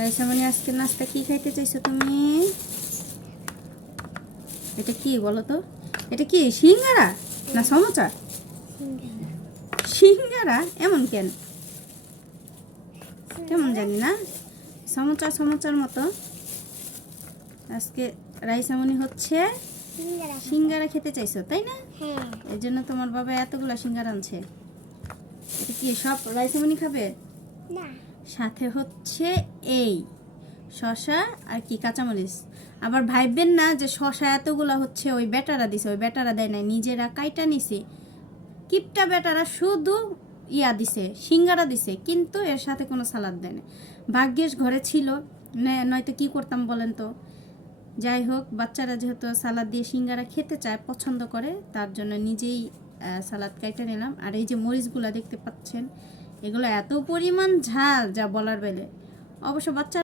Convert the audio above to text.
রাইসামণি আজকে নাস্তা কি খাইতে চাইছো তুমি? এটা কি বলো তো? এটা কি সিঙ্গারা না সমোসা? সিঙ্গারা এমন কেন? কেমন জানি না, সমোসার মতো। আজকে রাইসামণি হচ্ছে সিঙ্গারা খেতে চাইছো তাই না? এর জন্য তোমার বাবা এতগুলা সিঙ্গারা আনছে। এটা কি সব রাইসামণি খাবে? না, সাথে হচ্ছে এই শসা আর কি কাঁচামরিচ। আবার ভাববেন না যে শসা এতগুলা হচ্ছে ওই বেটারা দিছে, ওই বেটারা দেয় নাই, নিজেরা কাইটা নিছে। কিপটা বেটারা শুধু ইয়া দিছে, সিঙ্গারা দিছে, কিন্তু এর সাথে কোনো সালাদ দেয় না। ভাগ্যেশ ঘরে ছিল, নয়তো কি করতাম বলেন তো। যাই হোক, বাচ্চারা যেহেতু সালাদ দিয়ে সিঙ্গারা খেতে চায়, পছন্দ করে, তার জন্য নিজেই সালাদ কাইটা নিলাম। আর এই যে মরিচগুলা দেখতে পাচ্ছেন, এগুলো এত পরিমাণ ঝাল যা বলার বেলে। অবশ্য বাচ্চা